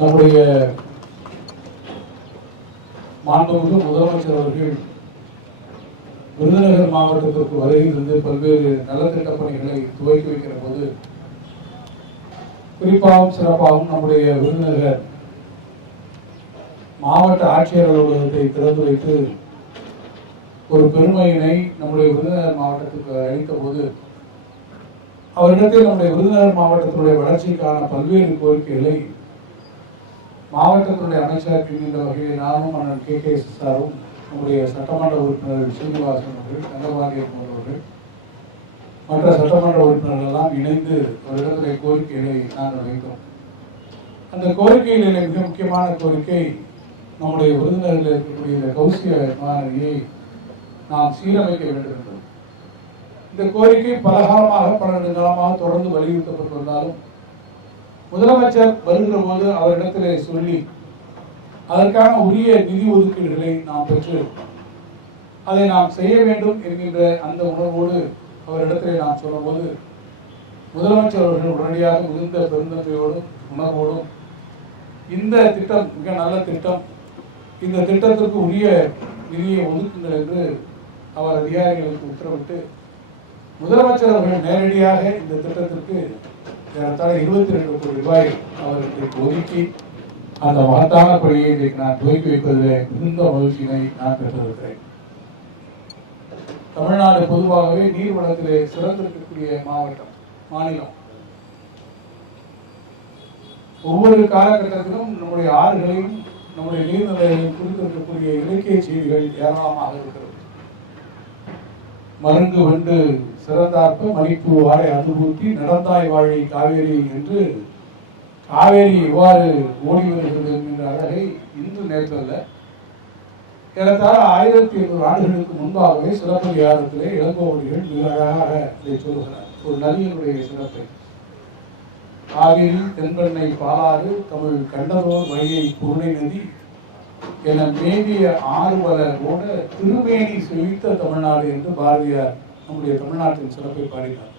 நம்முடைய மாண்புமிகு முதலமைச்சர் அவர்கள் விருதுநகர் மாவட்டத்திற்கு வருகிறது பல்வேறு நலத்திட்ட பணிகளை துவக்கி வைக்கிற போது குறிப்பாகவும் சிறப்பாகவும் நம்முடைய விருதுநகர் மாவட்ட ஆட்சியர் அலுவலகத்தை திறந்து வைத்து ஒரு பெருமையினை நம்முடைய விருதுநகர் மாவட்டத்துக்கு அளித்த போது அவரிடத்தில் நம்முடைய விருதுநகர் மாவட்டத்தினுடைய வளர்ச்சிக்கான பல்வேறு கோரிக்கைகளை மாவட்டத்தினுடைய அமைச்சர் என்கின்ற வகையில் நானும் அண்ணன் KKS சாரும் நம்முடைய சட்டமன்ற உறுப்பினர்கள் சீனிவாசன் அவர்கள் தங்கபாண்டியன் போன்றவர்கள் மற்ற சட்டமன்ற உறுப்பினர்கள் எல்லாம் இணைந்து ஒரு இடத்துல கோரிக்கைகளை நாங்கள் வைத்தோம். அந்த கோரிக்கைகளில் மிக முக்கியமான கோரிக்கை நம்முடைய விருதுநகரில் இருக்கக்கூடிய இந்த கௌசிய மாநதியை நாம் சீரமைக்க வேண்டும் என்பது. இந்த கோரிக்கை பல காலமாக 12 காலமாக தொடர்ந்து வலியுறுத்தப்பட்டு வந்தாலும் முதலமைச்சர் வருகிற போது அவரிடத்திலே சொல்லி அதற்கான உரிய நிதி ஒதுக்கீடுகளை நாம் பெற்று அதை நாம் செய்ய வேண்டும் என்கின்ற அந்த உணர்வோடு அவரிடத்திலே நாம் சொல்லும்போது முதலமைச்சர் அவர்கள் உடனடியாக மிகுந்த பெருந்தன்மையோடும் உணர்வோடும் இந்த திட்டம் மிக நல்ல திட்டம், இந்த திட்டத்திற்கு உரிய நிதியை ஒதுக்குங்கள் என்று அவர் அதிகாரிகளுக்கு உத்தரவிட்டு முதலமைச்சர் அவர்கள் நேரடியாக இந்த திட்டத்திற்கு ஏறத்தாழ 22 கோடி ரூபாய் அவர்களுக்கு ஒதுக்கி அந்த மகத்தான பணியை இன்றைக்கு நான் துவக்கி வைப்பதில் மிகுந்த மகிழ்ச்சியினை நான் பெற்றிருக்கிறேன். தமிழ்நாடு பொதுவாகவே நீர்வளத்திலே சிறந்திருக்கக்கூடிய மாநிலம். ஒவ்வொரு காலகட்டத்திலும் நம்முடைய ஆறுகளையும் நம்முடைய நீர்நிலைகளையும் குறித்திருக்கக்கூடிய இலக்கிய செய்திகள் ஏராளமாக இருக்கிறது. மருங்கு வண்டு சிறந்தார்ப்ப மணிப்பூ வாழை அதுபூட்டி நடந்தாய் வாழை காவேரி என்று காவேரி எவ்வாறு ஓடி வருகிறது என்கின்ற அழகை இன்று நேற்றல்ல ஏறத்தாழ 1500 ஆண்டுகளுக்கு முன்பாகவே சிலப்பதிகாரத்திலே இளங்கோவடிகள் மிக அழகாக இதை சொல்லுகிறார். ஒரு நதியினுடைய சிறப்பை காவிரி தென்பெண்ணை பாலாறு தமிழ் கண்டதோர் வைகை பொருணை நதி என மேவிய ஆறுவல கூட திருமேனி செழித்த தமிழ்நாடு என்று பாரதியார் நம்முடைய தமிழ்நாட்டின் சிறப்பை பாடினார்.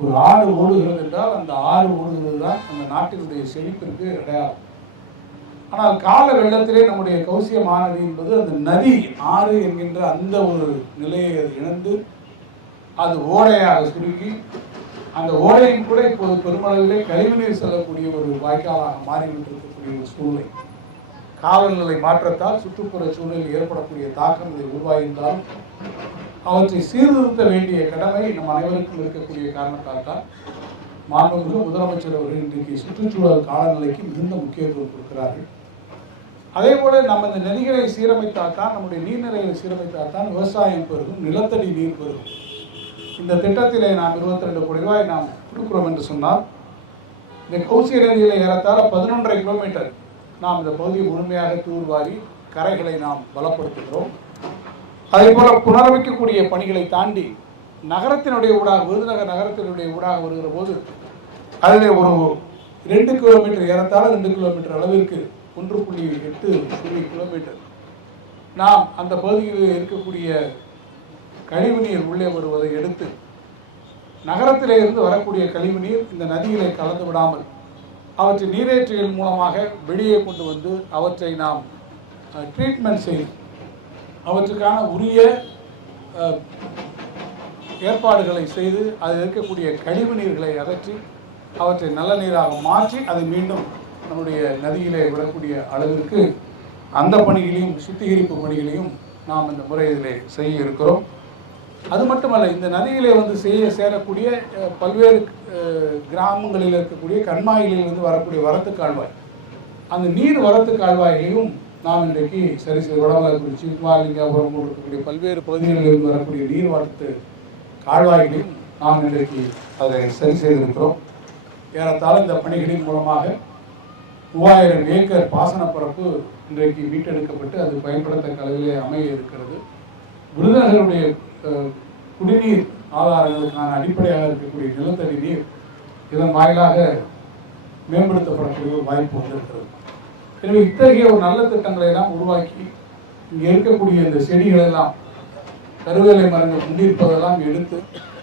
ஒரு ஆறு ஓடுகிறது என்றால் அந்த ஆறு ஓடுகிறது தான் அந்த நாட்டினுடைய செழிப்பிற்கு அடையாளம். ஆனால் கால வெள்ளத்திலே நம்முடைய கௌசிய மாநதி என்பது அந்த நதி ஆறு என்கின்ற அந்த ஒரு நிலையை அது இழந்து அது ஓடையாக சுருக்கி அந்த ஓடையும் கூட இப்போது பெருமளவிலே கழிவுநீர் செல்லக்கூடிய ஒரு வாய்க்காலாக மாறிவிட்டிருக்கக்கூடிய ஒரு சூழ்நிலை. காலநிலை மாற்றத்தால் சுற்றுப்புற சூழலில் ஏற்படக்கூடிய தாக்கம் இதை உருவாகியிருந்தாலும் அவற்றை சீர்திருத்த வேண்டிய கடமை நம் அனைவருக்கும் இருக்கக்கூடிய காரணத்தால் தான் மாண்புமிகு முதலமைச்சர் அவர்கள் இன்றைக்கு சுற்றுச்சூழல் காலநிலைக்கு மிகுந்த முக்கியத்துவம் கொடுக்கிறார்கள். அதே போல நம்ம இந்த நதிகளை சீரமைத்தால் தான், நம்முடைய நீர்நிலைகளை சீரமைத்தால் தான் விவசாயம் பெருகும், நிலத்தடி நீர் பெருகும். இந்த திட்டத்திலே நாம் 22 கோடி ரூபாய் நாம் கொடுக்கிறோம் என்று சொன்னால் இந்த கௌசிய நதியிலே ஏறத்தாழ 11.5 கிலோமீட்டர் நாம் இந்த பகுதியை முழுமையாக தூர்வாரி கரைகளை நாம் பலப்படுத்துகிறோம். அதே போல புனரமைக்கக்கூடிய பணிகளை தாண்டி நகரத்தினுடைய ஊடாக விருதுநகர் நகரத்தினுடைய ஊடாக வருகிற போது அதில் ஒரு 2 கிலோமீட்டர் ஏறத்தாழ 2 கிலோமீட்டர் அளவிற்கு 1.8 கிலோமீட்டர் நாம் அந்த பகுதியில் இருக்கக்கூடிய கழிவுநீர் உள்ளே வருவதை எடுத்து நகரத்திலே இருந்து வரக்கூடிய கழிவுநீர் இந்த நதியிலே கலந்து விடாமல் அவற்றை நீரேற்றிகள் மூலமாக வெளியே கொண்டு வந்து அவற்றை நாம் ட்ரீட்மெண்ட் செய்து அவற்றுக்கான உரிய ஏற்பாடுகளை செய்து அதில் இருக்கக்கூடிய கழிவு நீர்களை அகற்றி அவற்றை நல்ல நீராக மாற்றி அதை மீண்டும் நம்முடைய நதியிலே விடக்கூடிய அளவிற்கு அந்த பணிகளையும் சுத்திகரிப்பு பணிகளையும் நாம் இந்த முறை இதிலே செய்ய இருக்கிறோம். அது மட்டுமல்ல, இந்த நதியிலே வந்து சேரக்கூடிய பல்வேறு கிராமங்களில் இருக்கக்கூடிய கண்மாயிலிருந்து வரக்கூடிய வரத்து கால்வாய், அந்த நீர் வரத்து கால்வாய்களையும் நாம் இன்றைக்கு சரி செய்து வடமலைக்குறிச்சி குமாரலிங்காபுரம் இருக்கக்கூடிய பல்வேறு பகுதிகளிலிருந்து வரக்கூடிய நீர் வரத்து கால்வாய்களையும் நாம் இன்றைக்கு அதை சரி செய்திருக்கிறோம். ஏறத்தாழ இந்த பணிகளின் மூலமாக 3000 ஏக்கர் பாசன பரப்பு இன்றைக்கு மீட்டெடுக்கப்பட்டு அது பயன்படுத்த அளவிலே அமைய இருக்கிறது. விருதுநகருடைய குடிநீர் ஆதாரங்களுக்கான அடிப்படையாக இருக்கக்கூடிய நிலத்தடி நீர் இதன் வாயிலாக மேம்படுத்தப்படக்கூடிய ஒரு வாய்ப்பு வந்திருக்கிறது. எனவே இத்தகைய ஒரு நல்ல திட்டங்களை எல்லாம் உருவாக்கி இங்கே இருக்கக்கூடிய இந்த செடிகளெல்லாம் கருவேலை மரங்கள் முன்னிருப்பதெல்லாம் எடுத்து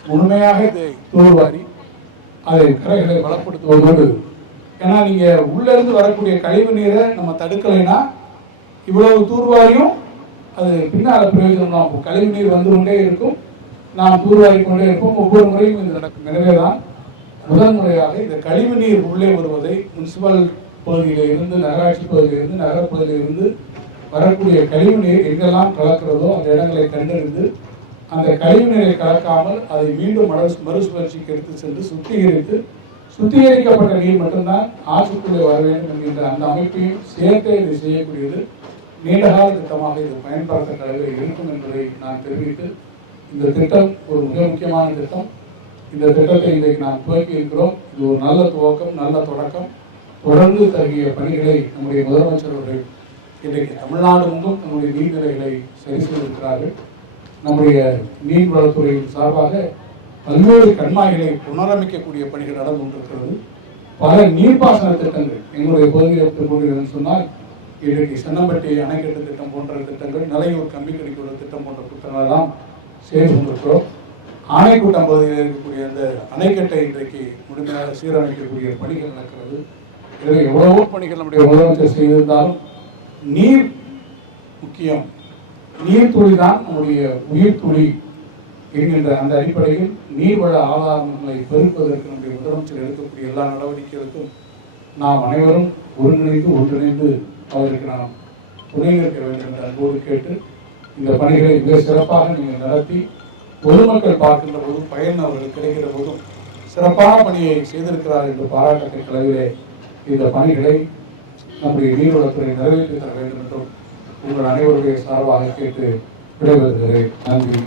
முழுமையாக இதை தூர்வாரி அதை கரைகளை பலப்படுத்துவதோடு ஏன்னா நீங்க உள்ள இருந்து வரக்கூடிய கழிவு நீரை நம்ம தடுக்கலைன்னா இவ்வளவு தூர்வாரியும் அது பின்னால பிரயோஜனம் தான். கழிவு நீர் வந்து கொண்டே இருக்கும், நாம் தூர்வாரி கொண்டே இருப்போம். ஒவ்வொரு முறையும் இது நடக்கும். எனவேதான் முதல் முறையாக இந்த கழிவு நீர் உள்ளே வருவதை முனிசிபல் பகுதியில இருந்து, நகராட்சி பகுதியில இருந்து, நகர பகுதியில இருந்து வரக்கூடிய கழிவு நீர் எங்கெல்லாம் கலக்கிறதோ அந்த இடங்களை கண்டறிந்து அந்த கழிவு நீரை கலக்காமல் அதை மீண்டும் மறுசுழற்சிக்கு எடுத்து சென்று சுத்திகரித்து, சுத்திகரிக்கப்பட்ட நீர் மட்டும்தான் ஆற்றுக்குள்ளே வர வேண்டும் என்கின்ற அந்த அமைப்பையும் சேர்த்தே இதை செய்யக்கூடியது நீண்டகால திட்டமாக இது பயன்படுத்த கலவை இருக்கும் என்பதை நான் தெரிவித்து, இந்த திட்டம் ஒரு மிக முக்கியமான திட்டம். இந்த திட்டத்தை இன்றைக்கு நாம் துவக்கி இருக்கிறோம். இது ஒரு நல்ல துவக்கம், நல்ல தொடக்கம். தொடர்ந்து தங்கிய பணிகளை நம்முடைய முதலமைச்சர் அவர்கள் இன்றைக்கு தமிழ்நாடு முழுவதும் நம்முடைய நீர்நிலைகளை சரி செய்திருக்கிறார்கள். நம்முடைய நீர்வளத்துறையின் சார்பாக பல்வேறு கண்மாய்களை புனரமைக்கக்கூடிய பணிகள் நடந்து கொண்டிருக்கிறது. பல நீர்ப்பாசன திட்டங்கள் எங்களுடைய பகுதியில் எடுத்துக் கொண்டிருக்கிறது சொன்னால், இன்றைக்கு சென்னம்பட்டி அணைக்கட்டு திட்டம் போன்ற திட்டங்கள், நிலையூர் கம்பி கடிக்கூட திட்டம் போன்ற திட்டங்கள் எல்லாம் செய்து கொண்டிருக்கிறோம். ஆணைக்கூட்டம் பகுதியில் இருக்கக்கூடிய அந்த அணைக்கட்டை இன்றைக்கு முழுமையாக சீரமைக்கக்கூடிய பணிகள் நடக்கிறது. இதில் எவ்வளவோ பணிகள் நம்முடைய முதலமைச்சர் செய்திருந்தாலும் நீர் முக்கியம். நீர் துளி தான் நம்முடைய உயிர் துளி என்கின்ற அந்த அடிப்படையில் நீர்வள ஆதாரங்களை பெருக்குவதற்கு நம்முடைய முதலமைச்சர் எடுக்கக்கூடிய எல்லா நடவடிக்கைகளுக்கும் நாம் அனைவரும் ஒன்றிணைந்து அவருக்கு நாம் துணை நிற்க வேண்டும் என்ற அன்போடு கேட்டு, இந்த பணிகளை மிக சிறப்பாக நீங்கள் நடத்தி பொதுமக்கள் பார்க்கின்ற போதும், பயன் அவர்கள் கிடைக்கிற போதும் சிறப்பான பணியை செய்திருக்கிறார் என்று பாராட்டத்தின் அளவிலே இந்த பணிகளை நம்முடைய நீர்வளத்துறை நிறைவேற்றி தர வேண்டும் என்றும் உங்கள் அனைவருடைய சார்பாக கேட்டு விடைபெறுகிறேன். நன்றி.